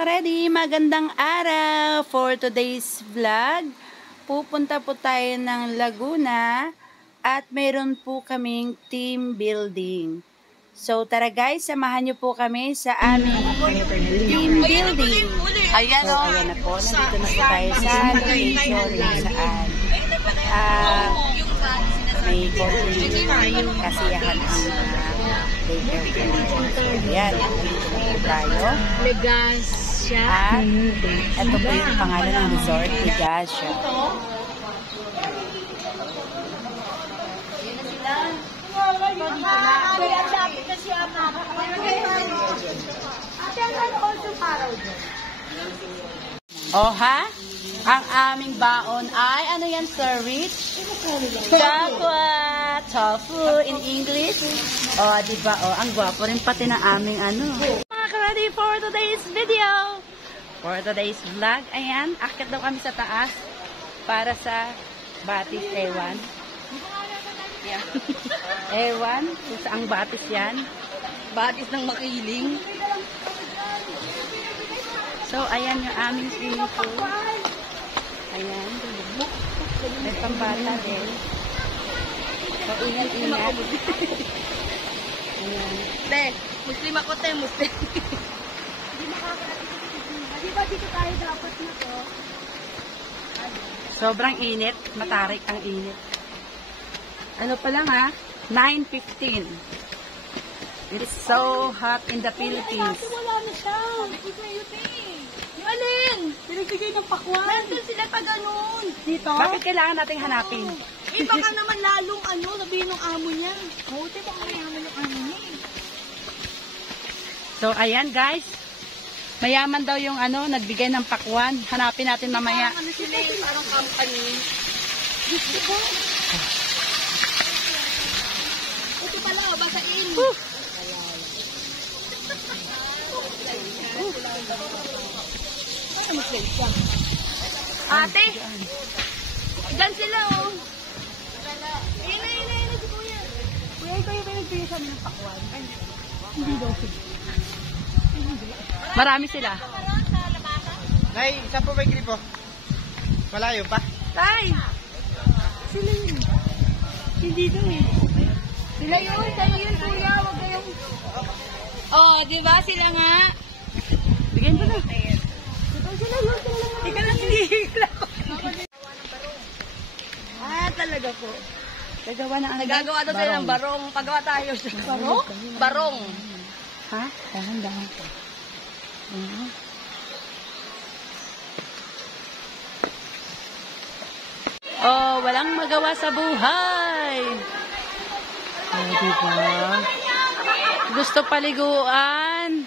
ka-ready, magandang araw for today's vlog. Pupunta po tayo ng Laguna at meron po kaming team building. So tara guys, samahan niyo po kami sa aming team building. Ayan So ayan na po, nandito na po tayo sa location saan may konting kasiyahan ang daycare. Ayan, nandito na po tayo. Legasya. At ito po yung pangalan ng resort, Legasya. Oh ha? Ang aming baon ay, ano yan, Sir Rich? Chocolate! Tofu in English. Oh, diba? Oh, ang gwapo rin pati na aming ano. Mga ka-ready for today's video. For today's vlog. Ayan, akit daw kami sa taas para sa batis ewan. Yeah. Ewan, kung saang batis yan. Batis ng makiling. So, ayan yung aming swimming pool. Ayan. May pambata din. So, ingat-ingat. Ayan. Te, Muslim ako, te, Muslim. Di ba dito tayo dapat na to? Sobrang init. Matarik ang init. Ano pa lang ha? 9:15. It is so hot in the Philippines. Wala na siya. Yung alin? Pinagbigay ng pakwan. Nandun sila pa ganun. Dito? Bakit kailangan nating hanapin? Eh baka naman lalong sabihin ng amo niya. Oo, baka mayaman yung amo niya. So, ayan guys. Mayaman daw yung nagbigay ng pakwan. Hanapin natin mamaya. Ano sila yung parang company? Ito pala, basain. Ano Muslim siya? Ate, Diyan sila oh. Ayun na si Kuya. Kuya, ikaw yung pinagbigay sa amin ng pakwan. Hindi daw sila. Marami sila. Nay, saan po may gripo? Malayo pa? Tay! Sila yun. Hindi doon eh. Sila yun, sa'yo yun kuya. Huwag kayong... oh, di ba sila nga? Bigyan mo na. Sila yun, sila lang. Ika lang hinihila ko. Talaga po. Gagawa na ang Nagagawa daw sila ng barong. Pagawa tayo siya. Barong? Barong. Ha? Dahan-dahan po. Oh, walang magawa sa buhay. Oh, diba? Gusto paliguan.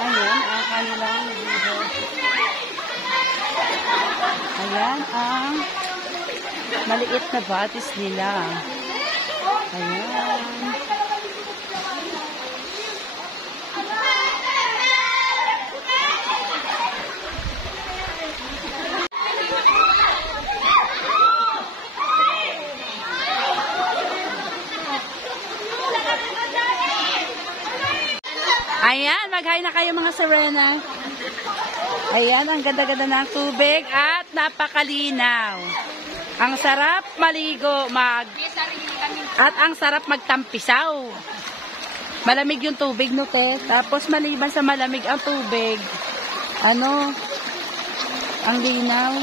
Ayan, ang kanilang video. Ayan, ang maliit na batis nila. Ayan. Ayan, mag-hi na kayo mga Serena. Ayan, ang ganda-ganda ng tubig at napakalinaw. Ang sarap maligo, at ang sarap magtampisaw. Malamig yung tubig, no, te? Tapos maliban sa malamig ang tubig, ang linaw.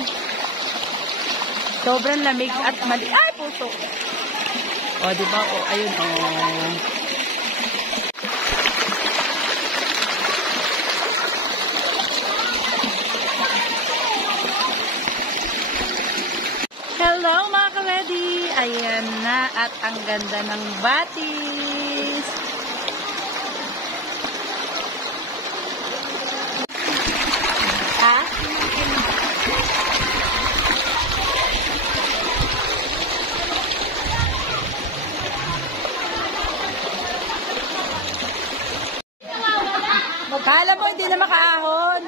Sobrang lamig at ay, puso. O, diba? O, ayun, o. Hello mga ka-ready! Ayan na at ang ganda ng batis! Ha? Kala mo hindi na makaahon.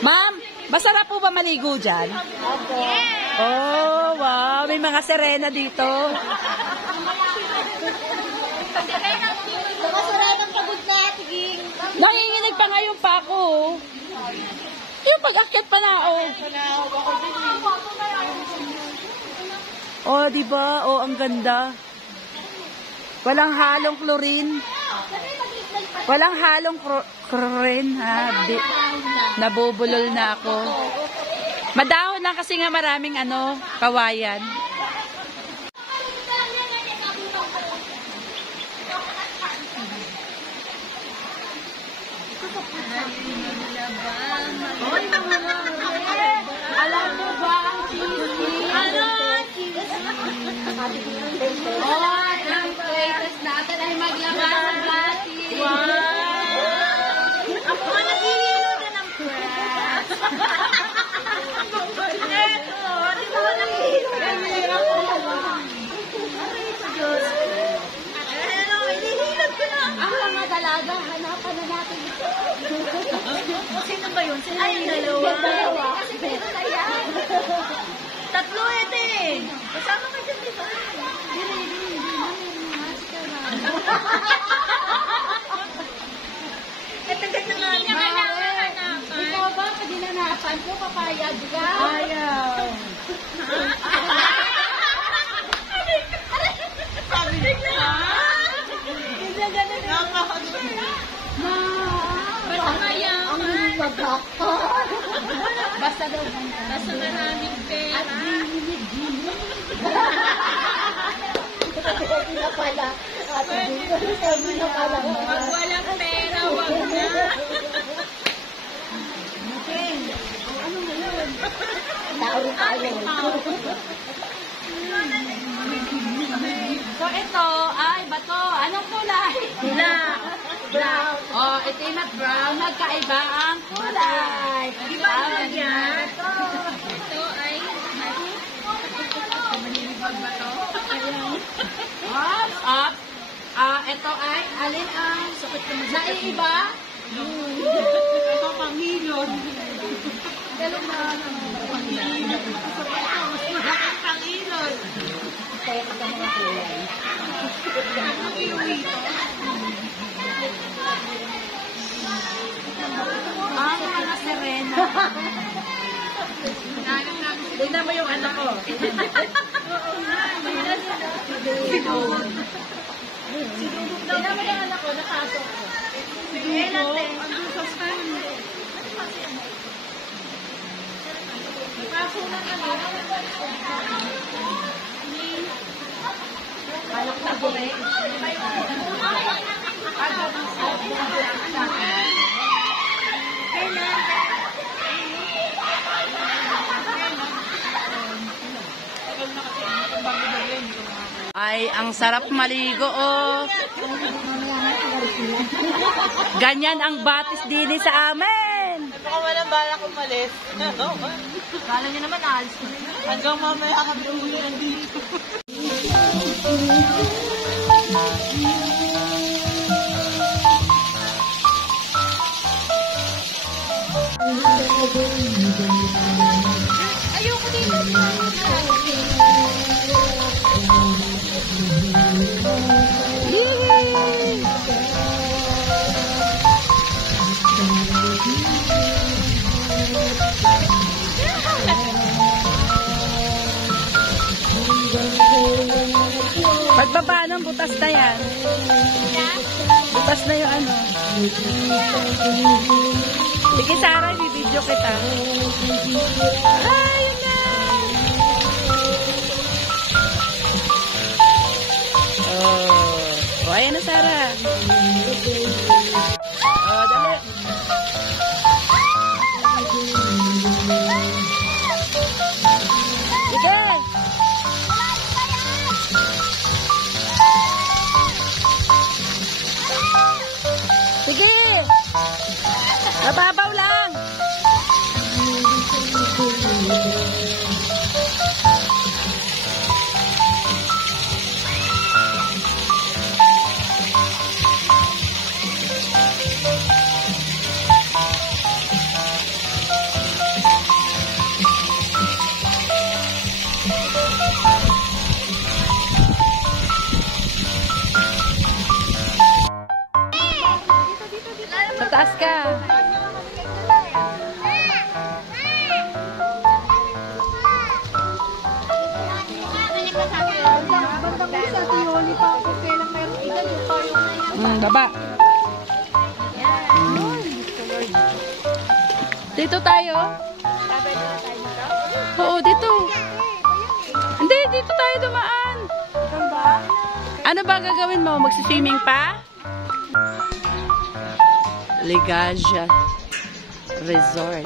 Ma'am, masarap po ba maligo dyan? Opo. Oh, wow. May may mga sirena dito. Baka saranang pagod na, tiging. Nanginginig pa ngayon pa ako. Yung pag-akyat pa na ako. Oh, diba? Oh, ang ganda. Walang halong chlorine. Walang halong chlorine, ha? Nabubulol na ako. Madahon lang kasi nga maraming kawayan. Alam mo ba ang cheesy? Ang latest natin ay maglaba ng batis. Ako nga naghihilo na ng press. Eto, di ba ako naghihilo na ng hinihilot ko na. Ang mga dalaga, hanapan na natin ito. Sino ba yun? Sino yung dalawa? Kasi pwede na yan. Tatlo ito eh. Kasama ka dyan, di ba? Katagal na nga niya hanapan. Ikaw ba, pag hinanapan ko, papayag ka? Ayaw. Sabi niya. Bigla ganun. Basta daw ganda. Basta maraming pera. Pag walang pera, wag na. So ito ay bato. Anong kulay? Black. Brown. Oh, itim at brown. Magkaiba ang kulay. Di ba yun yan? Ito ay Up. Ito ay alin ang naiiba? ito panghilod. Galong na Panghilod. ang mga sirena. Tignan mo yung anak ko. Tignan mo yung anak ko, nakasok ko. Andun sa stand. Kaso na naman. Alok na bumay. Ay, ang sarap maligo, oh. Ganyan ang batis din sa amin. Baka walang balak umalis. Kala niyo naman alis ko. Hanggang mamaya kami uli nandito. Ayoko dito. Pagbaba ng butas na yan. Butas na yung ano. Sige, Sarah, bibidyo kita. Ay, yun na! Oh, ayan na, Sarah. Oh, dali. Sige! Sige! Mababaw lang! Taas ka. Baba. Dito tayo. Oo, dito. Hindi, dito tayo dumaan. Ano ba gagawin mo? Magsiswimming pa? Legasia Resort.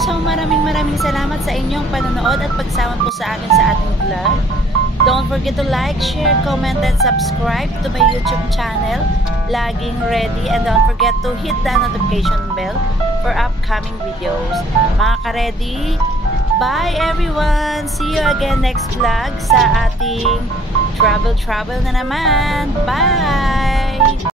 So maraming salamat sa inyong panonood at pagsama po sa akin sa ating vlog. Don't forget to like, share, comment, and subscribe to my YouTube channel, Laging Ready, and don't forget to hit the notification bell for upcoming videos. Mga ka-ready, bye everyone! See you again next vlog sa ating travel na naman. Bye!